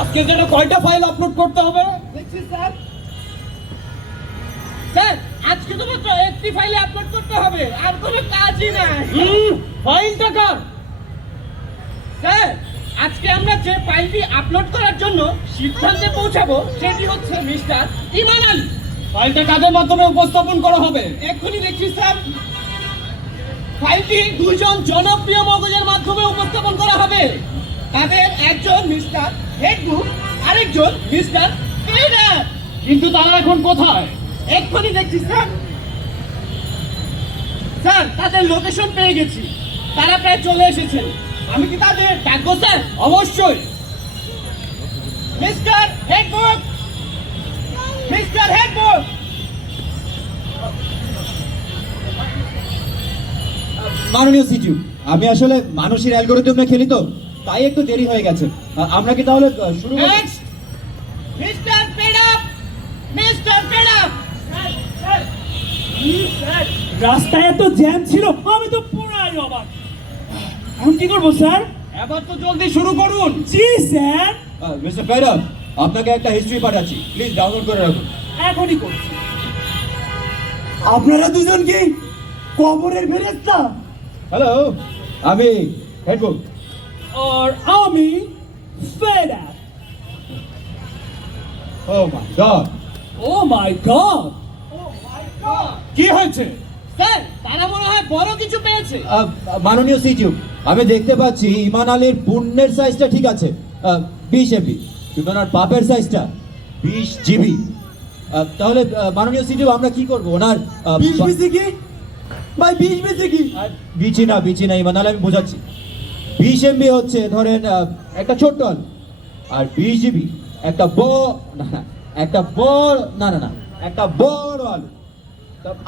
আজকের জন্য কয়টা ফাইল আপলোড করতে হবে? দেখছি স্যার। স্যার আজকে তো মাত্র একটি ফাইলে আপলোড করতে হবে, আর কোনো কাজই নাই। ফাইলটা কার? স্যার আজকে আমরা যে ফাইলটি আপলোড করার জন্য সিদ্ধান্তে পৌঁছাবো সেটি হচ্ছে মিস্টার ইমান আলী। ফাইলটা কাদের মাধ্যমে উপস্থাপন করা হবে? এক্ষুনি দেখছি স্যার। ফাইলটি দুইজন জনপ্রিয় মগজের মাধ্যমে উপস্থাপন করা হবে। তাদের একজন মিস্টার হেডবুক, আরেকজন মিস্টার পেডার। কিন্তু তারা এখন কোথায়? এক্ষুনি দেখছি স্যার। স্যার তাদের লোকেশন পেয়ে গেছি, তারা প্রায় চলে এসেছেন। আমি কি তাদের ডাকবো স্যার? অবশ্যই। Mister Headbook, mister Headbook. মাননীয় সিটু, আমি আসলে মানুষের অ্যালগরিদমে খেলি তো, তাই একটু দেরি হয়ে গেছে। আমরা কি তাহলে শুরু করি? Mister পেডার, mister পেডার। রাস্তায় এত জ্যাম ছিল, আমি তো পুরাই অবাক। এখন কি করবো স্যার? এবার তো জলদি শুরু করুন। জি স্যার। মিস্টার পেরাব, আপনাকে একটা হিস্ট্রি পাঠাচ্ছি, প্লিজ ডাউনলোড করে রাখুন। এখনই করছি। আপনারা দুজন কি কবরের ফেরেশতা? হ্যালো, আমি হেডবুক। আর আমি ফেডার। ও মাই গড, ও মাই গড। কি হয়েছে? স্যার তারা মনে হয় বড় কিছু পেয়েছে। মাননীয় সিটু, আমি দেখতে পাচ্ছি ইমান আলীর পুণ্যের সাইজটা ঠিক আছে, 20 MB, কিন্তু ওনার পাপের সাইজটা 20 GB। তাহলে মাননীয় সিটু আমরা কি করবো? ওনার 20 বিসি কি ভাই? 20 বিসি কি? বিচি না ইমান আলী, আমি বোঝাচ্ছি। 20 MB হচ্ছে ধরেন একটা ছোট্ট আলু, আর 20 GB একটা একটা বড় একটা বড় আলু।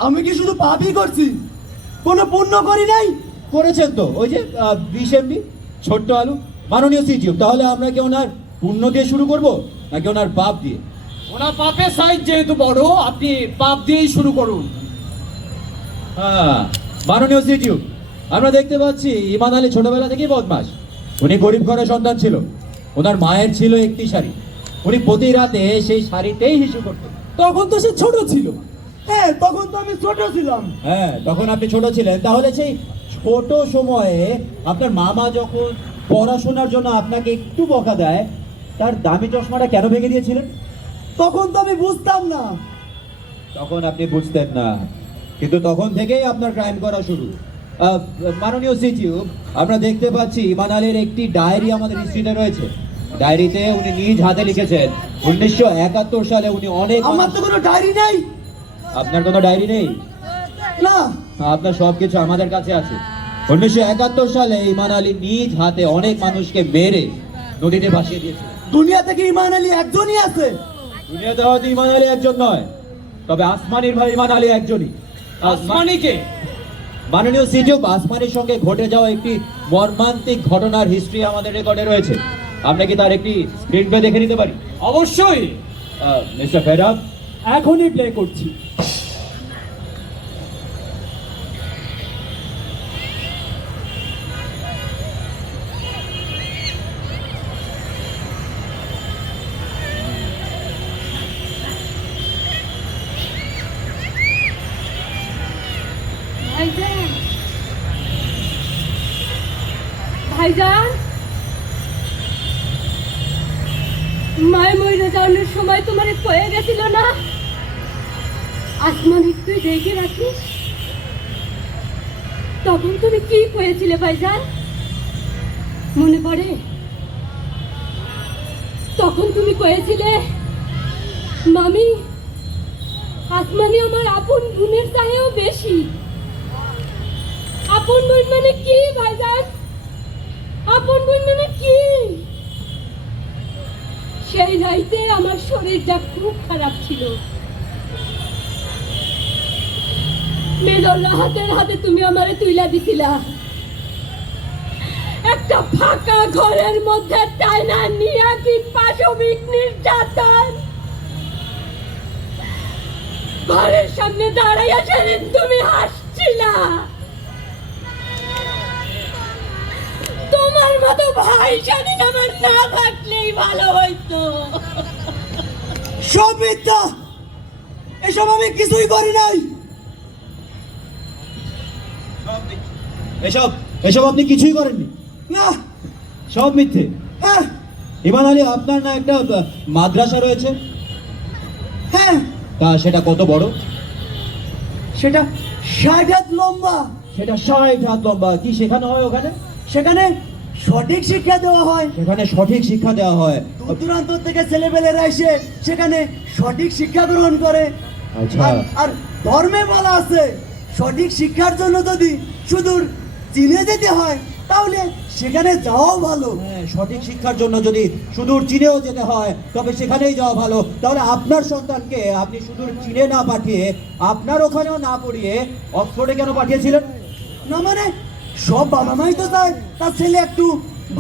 আমি কি শুধু পাপই করছি, কোনো পুণ্য করি নাই? করেছেন তো, ওই যে 20 MB ছোট্ট আলু। মাননীয় সিটিউ, তাহলে আমরা কি ওনার পুণ্য দিয়ে শুরু করব নাকি ওনার পাপ দিয়ে? ওনার পাপের সাইজ যেহেতু বড়, আপনি পাপ দিয়েই শুরু করুন। হ্যাঁ, মাননীয় সিটিউ, আমরা দেখতে পাচ্ছি ইমান আলী ছোটবেলা থেকেই বদমাস। উনি গরিব ঘরের সন্তান ছিল। ওনার মায়ের ছিল একটি শাড়ি, উনি প্রতি রাতে সেই শাড়িতেই হিসু করতেন। তখন তো সে ছোট ছিল। হ্যাঁ, তখন তো আমি ছোট ছিলাম। হ্যাঁ, তখন আপনি ছোট ছিলেন। তাহলে সেই ছোট সময়ে আপনার মামা যখন পড়াশোনার জন্য আপনাকে একটু বকা দেয়, তার দামি চশমাটা কেন ভেঙে দিয়েছিলেন? তখন তো আমি বুঝতাম না। তখন আপনি বুঝতেন না, কিন্তু তখন থেকেই আপনার ক্রাইম করা শুরু। মাননীয় সিটিউ, আমরা দেখতে পাচ্ছি ইমান আলীর একটি ডায়েরি আমাদের হিস্ট্রিতে রয়েছে। ডায়েরিতে উনি নিজ হাতে লিখেছেন 1971 সালে উনি অনেক আমার তো কোনো ডায়েরি নেই। আপনার কোনো ডায়েরি নেই? না, আপনার সবকিছু আমাদের কাছে আছে। 1971 সালে ইমান আলী নিজ হাতে অনেক মানুষকে মেরে নদীতে ভাসিয়ে দিয়েছে। দুনিয়া থেকে ইমান আলী একজনই আছে। দুনিয়াতে হয়তো ইমান আলী একজন নয়, তবে আসমানির ভাই ইমান আলী একজনই। আসমানিকে মাননীয় সিটিউ, আসমানির সঙ্গে ঘটে যাওয়া একটি মর্মান্তিক ঘটনার হিস্ট্রি আমাদের রেকর্ডে রয়েছে। আমরা কি তার একটি স্ক্রিন প্লে দেখে নিতে পারি? অবশ্যই। মিস্টার ফেরাব, এখনই প্লে করছি। ভাইজান, ভাইজান, মায়ের মইরা যাওয়ার সময় তোমার কয়ে গেছিল না আসমান একটু দেখে রাখিস? তখন তুমি কি কয়েছিলে ভাইজান, মনে পড়ে? তখন তুমি কয়েছিলে, মামি, আসমানি আমার আপন বোনের চাইও বেশি। আপন বোন মানে কি ভাইজান? আপন বোন মানে কি? সেই রাইতে আমার শরীরটা খুব খারাপ ছিল। মেজর হাতের হাতে তুমি আমারে তুইলা দিছিলা। একটা ফাঁকা ঘরের মধ্যে টাইনা নিয়া কি পাশবিক নির্যাতন। ঘরের সামনে দাঁড়াইয়া সেদিন তুমি হাসছিলা। তোমার মতো ভাই সেদিন আমার না থাকলেই ভালো হইতো। সব মিথ্যা, এসব আমি কিছুই করি নাই। এসব এসব আপনি কিছুই করেননি, না, সব মিথ্যে। হ্যাঁ ইমান আলী, আপনার না একটা মাদ্রাসা রয়েছে? হ্যাঁ, তা সেটা কত বড়? সেটা 60 হাত লম্বা। সেটা 60 হাত লম্বা। কি শেখানো হয় ওখানে? সেখানে সঠিক শিক্ষা দেওয়া হয়। সেখানে সঠিক শিক্ষা দেওয়া হয়। দূর দূরান্ত থেকে ছেলেপেলেরা এসে সেখানে সঠিক শিক্ষা গ্রহণ করে। আচ্ছা। আর ধর্মে বলা আছে, সঠিক শিক্ষার জন্য যদি সুদূর চীনে যেতে হয় তাহলে সেখানে যাওয়াও ভালো। হ্যাঁ, সঠিক শিক্ষার জন্য যদি সুদূর চীনেও যেতে হয় তবে সেখানেই যাওয়া ভালো। তাহলে আপনার সন্তানকে আপনি সুদূর চীনে না পাঠিয়ে, আপনার ওখানেও না পড়িয়ে অক্সফোর্ডে কেন পাঠিয়েছিলেন? না মানে, সব বাবা মাই তো চায় তার ছেলে একটু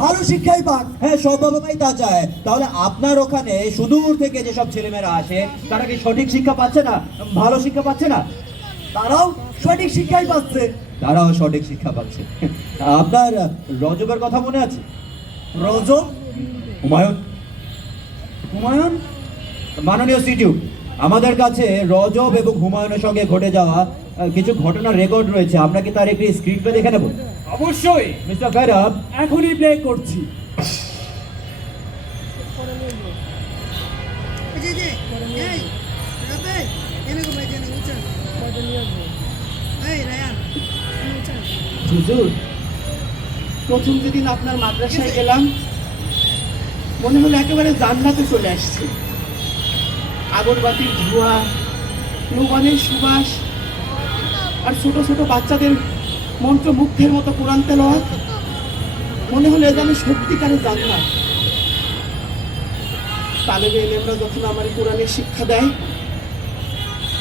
ভালো শিক্ষাই পাক। হ্যাঁ, সব বাবা মাই তা চায়। তাহলে আপনার ওখানে সুদূর থেকে যেসব ছেলেমেয়েরা আসে তারা কি সঠিক শিক্ষা পাচ্ছে না, ভালো শিক্ষা পাচ্ছে না? তারাও সঠিক শিক্ষাই পাচ্ছে। তারাও সঠিক শিক্ষা পাচ্ছে। আপনার রজবের কথা মনে আছে? রজব? হুমায়ুন? হুমায়ুন? মাননীয় সিটিউ, আমাদের কাছে রজব এবং হুমায়ুনের সঙ্গে ঘটে যাওয়া কিছু ঘটনার রেকর্ড রয়েছে। আমরা কি তার একটি স্ক্রিন প্লে দেখে নেব? অবশ্যই। মিস্টার ফেরাব, এখনই প্লে করছি। হুজুর, প্রথম যেদিন আপনার মাদ্রাসায় গেলাম মনে হলো একেবারে জান্নাতে চলে আসছি। আগরবাতির ধোঁয়া, নৌবানের সুবাস, আর ছোট ছোট বাচ্চাদের মন্ত্রমুগ্ধের মতো কোরআন তেলাওয়াত। মনে হলো যেন সত্যিকারের জান্নাত। তালেবে এলেমরা যখন আমার কোরআনের শিক্ষা দেয়,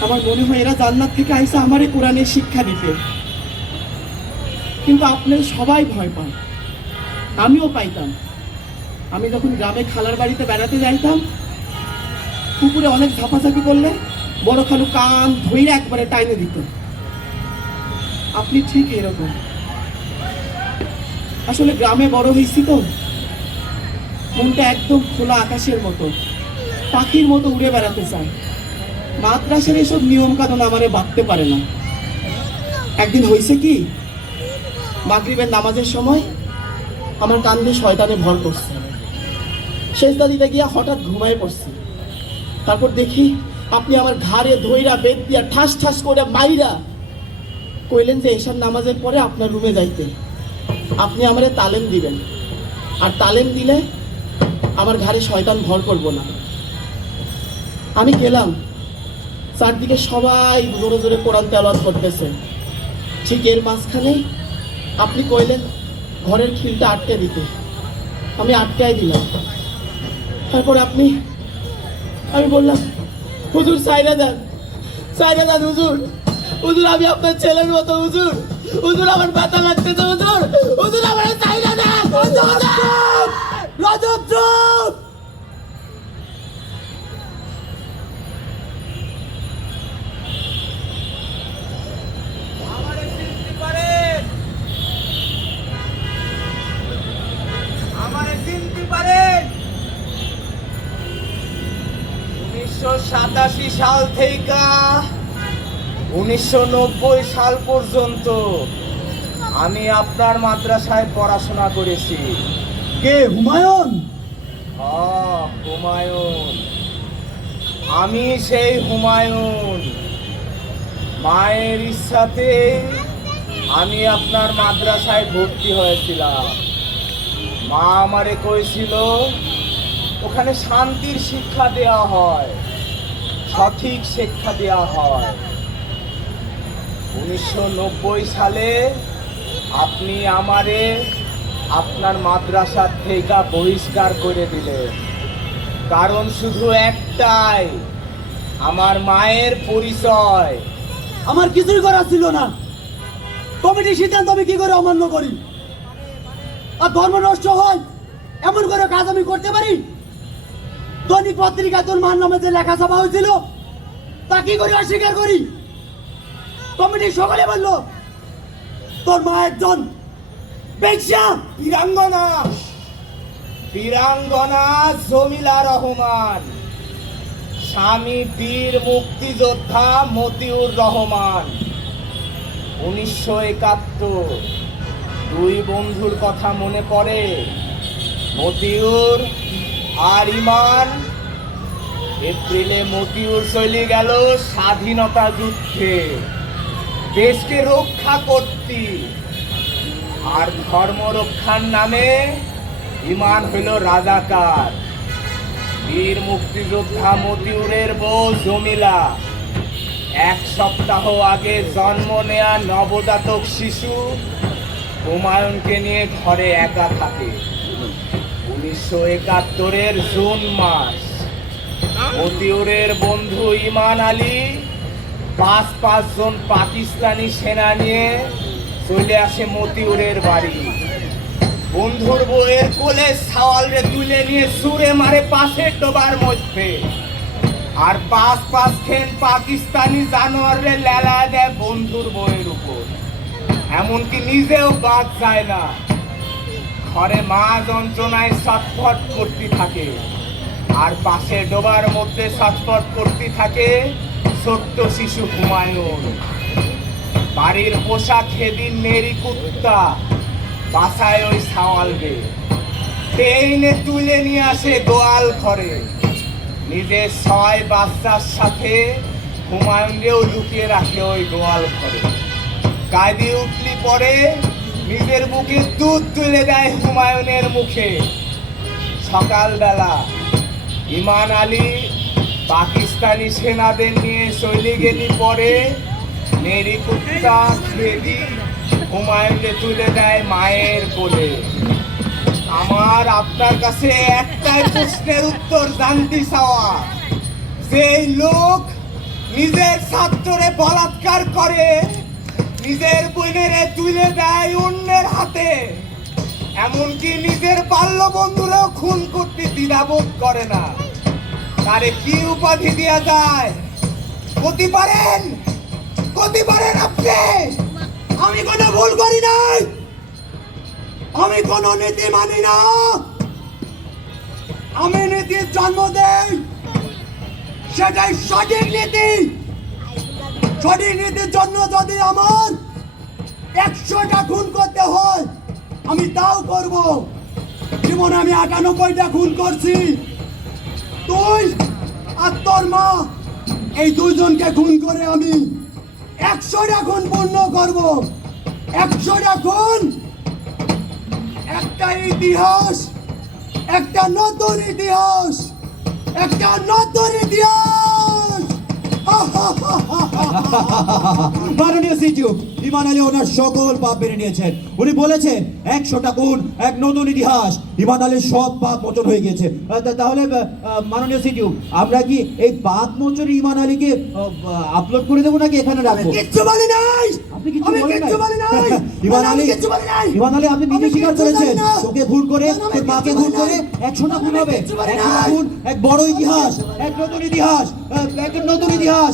আমার মনে হয় এরা জান্নাত থেকে আইসা আমারে কোরআনের শিক্ষা দিতে। কিন্তু আপনারা সবাই ভয় পান, আমিও পাইতাম। আমি যখন গ্রামে খালার বাড়িতে বেড়াতে যাইতাম, পুকুরে অনেক ঝাপাঝাপি করলে বড় খালু কান ধইরে একবারে টাইনে দিত। আপনি ঠিক এরকম। আসলে গ্রামে বড় হয়েছি তো, মনটা একদম খোলা আকাশের মতো, পাখির মতো উড়ে বেড়াতে চায়। মাদ্রাসার এসব নিয়ম কানুন আমারে বাঁধতে পারে না। একদিন হয়েছে কি, মাগরিবের নামাজের সময় আমার কান্দে শয়তানে ভর করছে। সেজদা দিতে গিয়া হঠাৎ ঘুমায় পড়ছি। তারপর দেখি আপনি আমার ঘাড়ে ধইরা বেদ দিয়া ঠাস ঠাস করে মাইরা কইলেন যে এশার নামাজের পরে আপনার রুমে যাইতে, আপনি আমারে তালিম দিবেন, আর তালিম দিলে আমার ঘাড়ে শয়তান ভর করবো না। আমি গেলাম, চারদিকে সবাই জোরে জোরে কোরআন তেলাওয়াত করতেছে। ঠিক এর মাঝখানে আপনি কইলেন ঘরের খিলটা আটকে দিতে, আমি আটকাই দিলাম। তারপর আমি বললাম, হুজুর সাইরা দেন হুজুর, হুজুর আমি আপনার ছেলের মতো, হুজুর হুজুর আমার ব্যথা লাগতেছে, হুজুর হুজুর আমার সাইরা দেন। রজব চুপ! আমারে চিনতে পারেন? 1987 সাল থেকে 1990 সাল পর্যন্ত আমি আপনার মাদ্রাসায় পড়াশোনা করেছি। কে হুমায়ুন? হুমায়ুন, আমি সেই হুমায়ুন। মায়ের ইচ্ছাতে আমি আপনার মাদ্রাসায় ভর্তি হয়েছিলাম। মা আমারে কইছিল ওখানে শান্তির শিক্ষা দেওয়া হয়, সঠিক শিক্ষা দেওয়া হয়। 1990 সালে আপনি আমারে আপনার মাদ্রাসা থেকে বহিষ্কার করে দিলেন। কারণ শুধু একটাই, আমার মায়ের পরিচয়। আমার কিছুই করার ছিল না। কমিটির সিদ্ধান্ত আমি কি করে অমান্য করি? আর ধর্ম নষ্ট হয় এমন করে কাজ আমি করতে পারি? দৈনিক পত্রিকায় তোর মার নামে যে লেখা ছাপা হয়েছিল তা কি করে অস্বীকার করি? কমিটির সকলে বলল তোর মা একজন বেশ্যা। বীরাঙ্গনা জমিলা রহমান, স্বামী বীর মুক্তিযোদ্ধা মতিউর রহমান। 1971 দুই বন্ধুর কথা মনে পড়ে, মতিউর আর ইমান। এপ্রিলে মতিউর চলে গেল স্বাধীনতা যুদ্ধে, দেশকে রক্ষা করতে, আর ধর্ম রক্ষার নামে ইমান হইল রাজাকার। বীর মুক্তিযোদ্ধা মতিউরের বউ জমিলা 1 সপ্তাহ আগে জন্ম নেয়া নবজাতক শিশু হুমায়ুনকে নিয়ে ঘরে একা থাকে। 1971 জুন মাস, মতিউরের বন্ধু ইমান আলী 5 জন পাকিস্তানি সেনা নিয়ে চলে আসে মতিউরের বাড়ি। বন্ধুর বউয়ের কোলে সাওয়ালরে তুলে নিয়ে ছুঁড়ে মারে পাশের ডোবার মধ্যে, আর 5 খেন পাকিস্তানি জানোয়ারে লেলা দেয় বন্ধুর বউয়ের উপর। এমনকি নিজেও বাদ যায় না। ঘরে মা যন্ত্রণায় ছটফট করতে থাকে, আর পাশে ডোবার মধ্যে ছটফট করতে থাকে ছোট্ট শিশু হুমায়ুন। বাড়ির পোশাক সেদিন মেরি কুত্তা বাসায় ওই সাওয়ালকে টেনে তুলে নিয়ে আসে গোয়াল ঘরে। নিজের 6 বাচ্চার সাথে হুমায়ুনকেও লুকিয়ে রাখে ওই গোয়াল ঘরে। কাঁদি উঠলি পরে নিজের বুকে দুধ তুলে দেয় হুমায়ুনের মুখে। সকালবেলা ইমান আলী পাকিস্তানি সেনাদের নিয়ে চলে গেলি পরে মেরি কুত্তা খেদি হুমায়ুনকে তুলে দেয় মায়ের কোলে। আমার আপনার কাছে একটাই প্রশ্নের উত্তর জানতে চাওয়া, যে লোক নিজের ছাত্ররে বলাৎকার করে, নিজের বোনেরে তুলে দেয় অন্যের হাতে, এমনকি নিজের বাল্য বন্ধুরাও খুন করতে দ্বিধাবোধ করে না, তারে কি উপাধি দেয়া যায়? কতি পারেন আপনি? আমি কোনো ভুল করি নাই, আমি কোনো নীতি মানি না, আমি নীতির জন্ম দেই, সেটাই সঠিক নীতি। সঠিক নীতির জন্য যদি আমার 100টা খুন করতে হয় আমি তাও করব। জীবনে আমি 98টা খুন করছি, তুই আর তোর মা এই দুইজনকে খুন করে আমি 100টা খুন পূর্ণ করব। 100টা খুন, একটা ইতিহাস, একটা নতুন ইতিহাস, একটা নতুন ইতিহাস। মাননীয় সিটিউ, ইমান আলী ওনার সকল পাপ মেনে নিয়েছেন। উনি বলেছেন 100টা খুন, এক নতুন ইতিহাস। ইমান আলীর সব পাপ মোচন হয়ে গেছে। তাহলে মাননীয় সিটিউ, আমরা কি এই পাপ মোচন ইমান আলীকে আপলোড করে দেবো নাকি এখানে রাখবো? কিচ্ছু বলি নাই, আপনি কিছু আমি বলেন কিচ্ছু বলি নাই। ইমান আমি আলী, কিচ্ছু বলি নাই। ইমান আলী আপনি নিজে আমি স্বীকার কিচ্ছু করেছেন জানি না। তোকে খুন করে, আমি তোর মাকে কিচ্ছু খুন বলি করে নাই। 100টা খুন আমি হবে। কিচ্ছু বলি 100টা নাই। খুন, এক বড় ইতিহাস, এক নতুন ইতিহাস, এক নতুন ইতিহাস।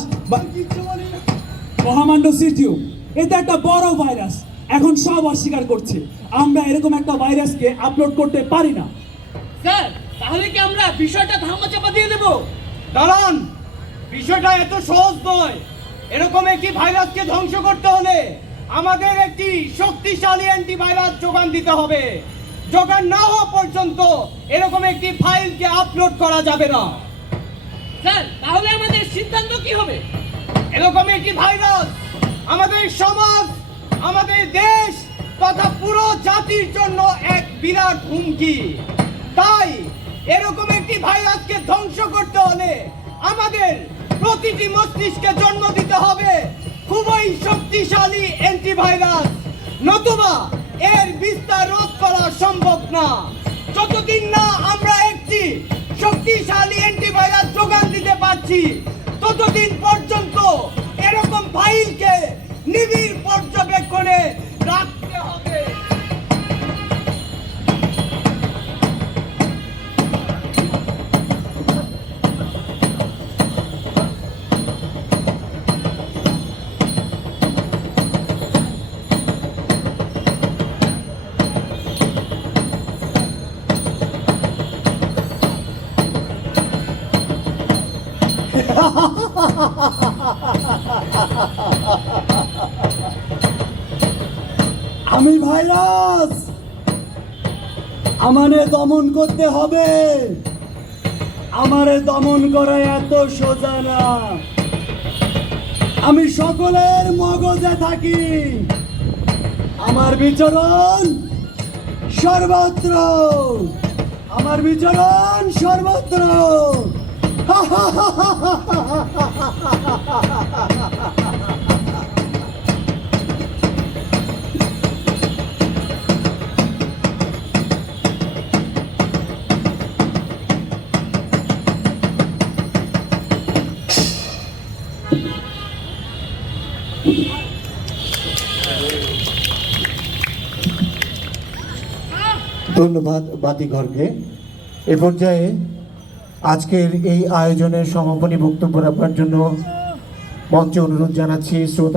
মহামান্য সিটিউ, এটা একটা বড় ভাইরাস, এখন সব অস্বীকার করছে। আমরা এরকম একটা ভাইরাসকে আপলোড করতে পারি না। স্যার, তাহলে কি আমরা বিষয়টা ধামাচাপা দিয়ে দেব? দাঁড়ান, বিষয়টা এত সহজ নয়। এরকম একটি ভাইরাসকে ধ্বংস করতে হলে আমাদের একটি শক্তিশালী অ্যান্টিভাইরাস যোগান দিতে হবে। যোগান না হওয়া পর্যন্ত এরকম একটি ফাইলকে আপলোড করা যাবে না। স্যার, তাহলে আমাদের সিদ্ধান্ত কি হবে? এরকম একটি ভাইরাস আমাদের সমাজ, আমাদের দেশ তথা পুরো জাতির জন্য এক বিরাট হুমকি। তাই এরকম একটি ভাইরাসকে ধ্বংস করতে হলে আমাদের প্রতিটি মস্তিষ্কে জন্ম দিতে হবে খুবই শক্তিশালী অ্যান্টিভাইরাস, নতুবা এর বিস্তার রোধ করা সম্ভব না। যতদিন না আমরা একটি শক্তিশালী অ্যান্টিভাইরাস যোগান দিতে পারছি, ততদিন পর্যন্ত এরকম ফাইলকে নিবিড় পর্যবেক্ষণে রাখতে হবে। আমি ভাইরাস, আমারে দমন করতে হবে। আমারে দমন করা এত সোজা না। আমি সকলের মগজে থাকি, আমার বিচরণ সর্বত্র, আমার বিচরণ সর্বত্র। ধন্যবাদ বাতিঘরকে। এ পর্যায়ে আজকের এই আয়োজনের সমাপনী বক্তব্য রাখবার জন্য মঞ্চে অনুরোধ জানাচ্ছি শ্রোতা